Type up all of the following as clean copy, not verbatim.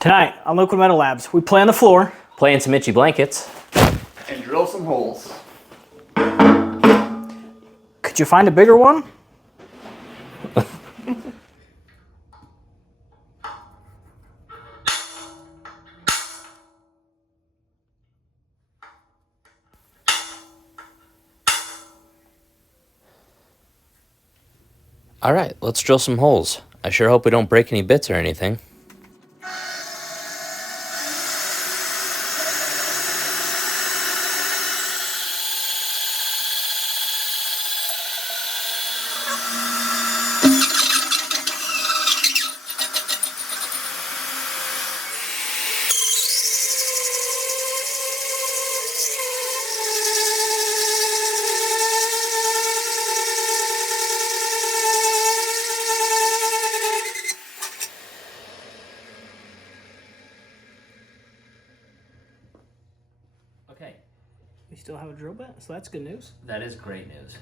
Tonight on Liquid Metal Labs, we play on the floor, Play in some itchy blankets. And drill some holes. Could you find a bigger one? All right, let's drill some holes. I sure hope we don't break any bits or anything. Okay, We still have a drill bit, so that's good news. that is great news.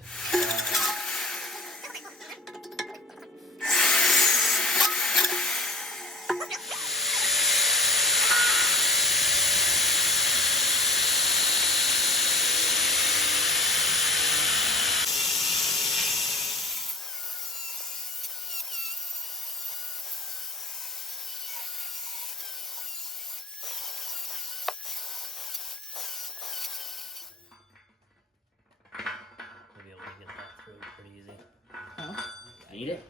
We'll be able to get that through pretty easy. I need it.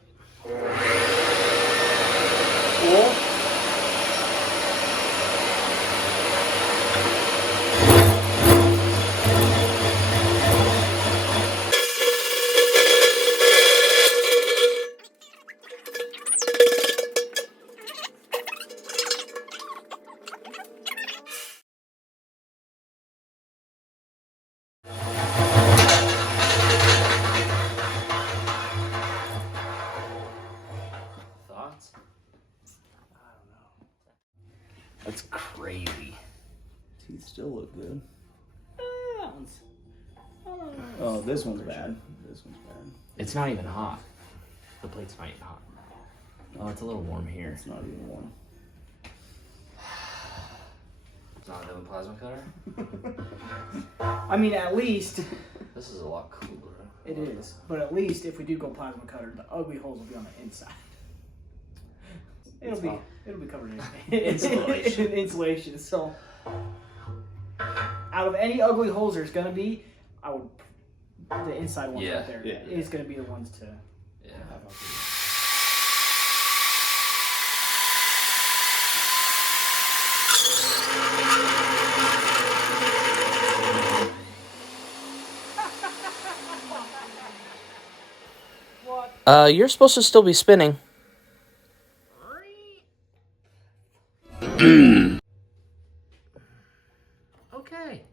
Cool. Thoughts? I don't know. That's crazy. Teeth still look good. That one's. Oh, this one's bad. This one's bad. It's not even hot. The plate's not even hot. Oh, it's a little warm here. It's not even warm. It's not another plasma cutter? I mean, at least This is a lot cooler. it is, but at least if we do go plasma cutter, the ugly holes will be on the inside. It'll be covered in Insulation. insulation. So, out of any ugly holes there's gonna be, the inside ones Yeah, right there yeah. is gonna be the ones to. Yeah. You're supposed to still be spinning. Okay.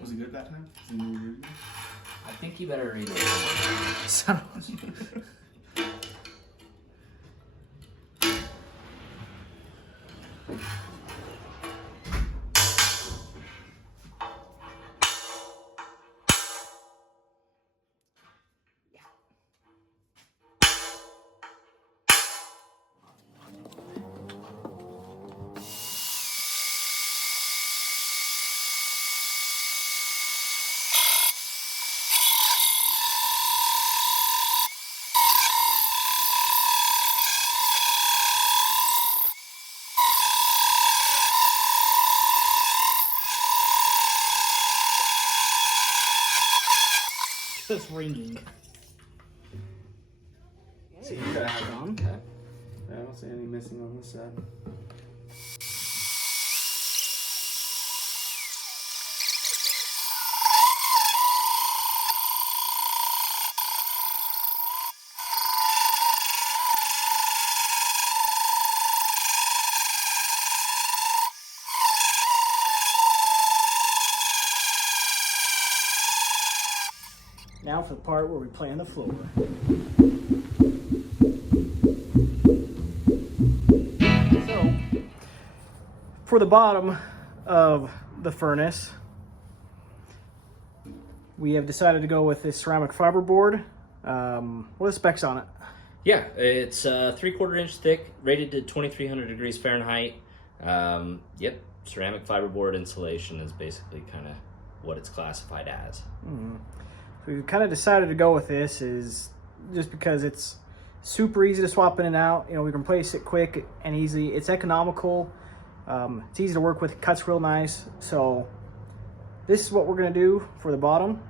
Was it good that time? Did you read it? I think you better read it. Son of a- Just ringing. See, you gotta have it on. Okay. I don't see any missing on this side. Now for the part where we plan the floor. So, for the bottom of the furnace, we have decided to go with this ceramic fiberboard. What are the specs on it? Yeah, it's 3/4 inch thick, rated to 2300 degrees Fahrenheit. Yep, ceramic fiberboard insulation is basically kind of what it's classified as. So we kind of decided to go with this is just because it's super easy to swap in and out. You know, we can replace it quick and easy. It's economical. It's easy to work with. It cuts real nice. So this is what we're gonna do for the bottom,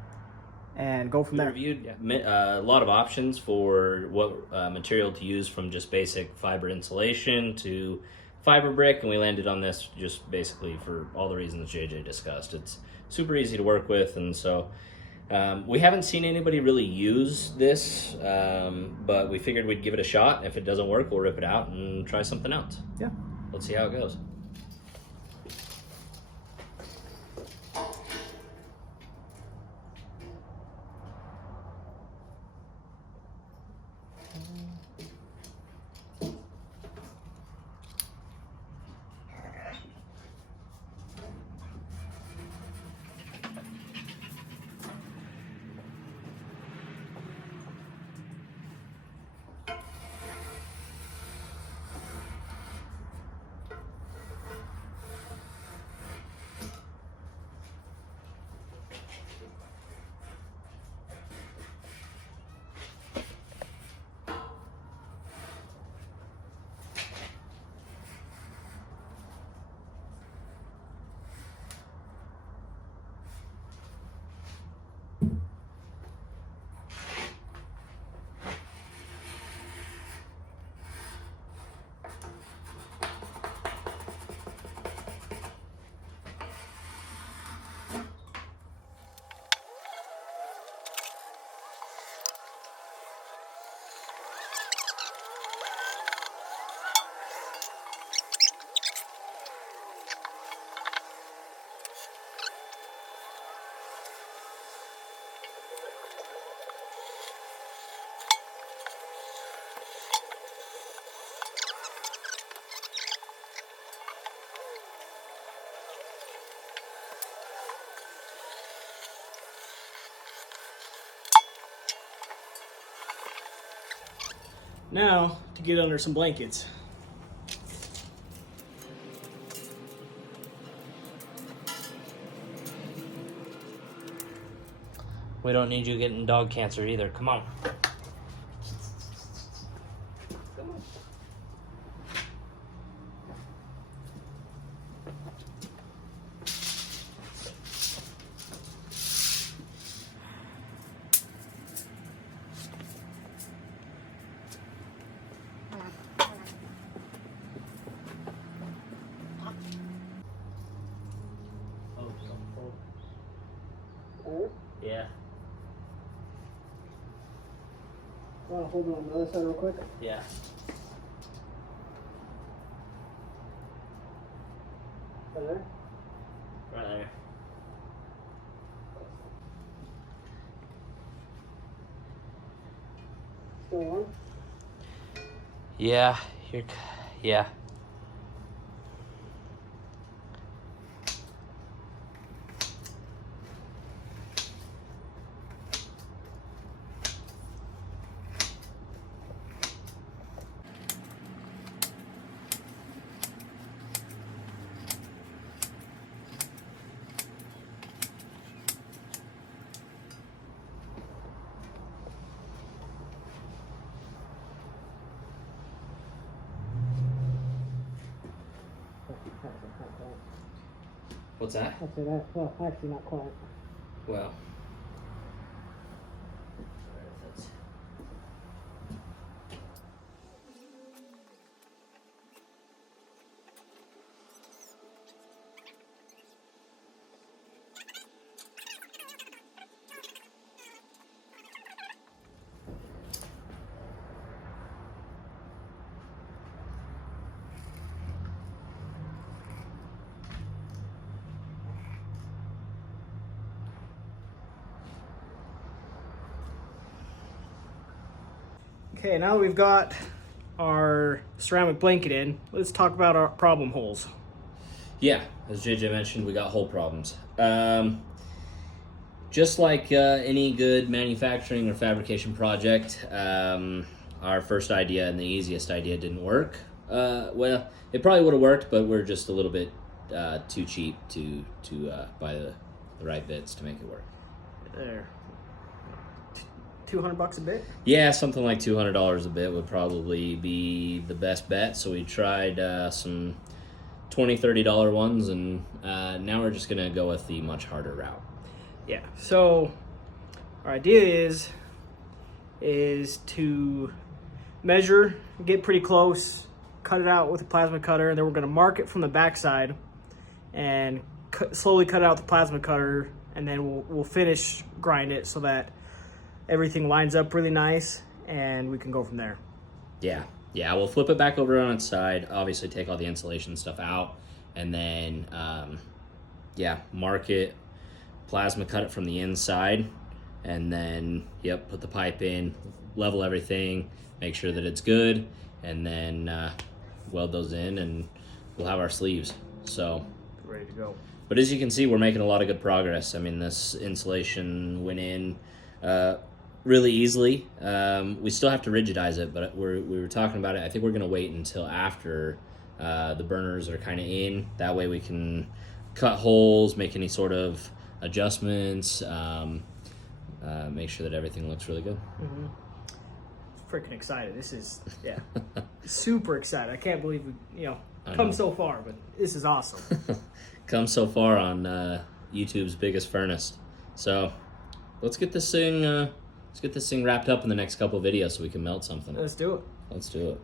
and go from We there. reviewed a lot of options for what material to use, from just basic fiber insulation to fiber brick, and we landed on this just basically for all the reasons JJ discussed. It's super easy to work with, and so we haven't seen anybody really use this, but we figured we'd give it a shot. If it doesn't work, we'll rip it out and try something else. Yeah. Let's see how it goes. Now to get under some blankets. We don't need you getting dog cancer either. Come on. Yeah. Want to hold it on the other side real quick? Yeah. Right there? Right there. Still on? Yeah. Yeah. What's that? I'd say that. Well, actually, not quite. Well. Okay, now that we've got our ceramic blanket in, let's talk about our problem holes. Yeah, as JJ mentioned, we got hole problems. Just like any good manufacturing or fabrication project, our first idea and the easiest idea didn't work. Well, it probably would have worked, but we're just a little bit too cheap to buy the right bits to make it work. There. $200 a bit? Yeah, something like $200 a bit would probably be the best bet. So we tried some $20, $30 ones, and now we're just gonna go with the much harder route. Yeah. So our idea is to measure, get pretty close, cut it out with a plasma cutter, and then we're gonna mark it from the backside and slowly cut it out with the plasma cutter, and then we'll finish grind it so that everything lines up really nice, and we can go from there. Yeah, we'll flip it back over on its side, obviously take all the insulation stuff out, and then, mark it, plasma cut it from the inside, and then, put the pipe in, level everything, make sure that it's good, and then weld those in, and we'll have our sleeves. So, ready to go. But as you can see, we're making a lot of good progress. I mean, this insulation went in really easily. We still have to rigidize it, but we were talking about it. I think we're gonna wait until after the burners are kind of in. That way we can cut holes, make any sort of adjustments, make sure that everything looks really good. Mm-hmm. Freaking excited. This is, super excited. I can't believe we, come so far, but this is awesome. Come so far on YouTube's biggest furnace. So let's get this thing wrapped up in the next couple videos so we can melt something. Let's do it. Let's do it.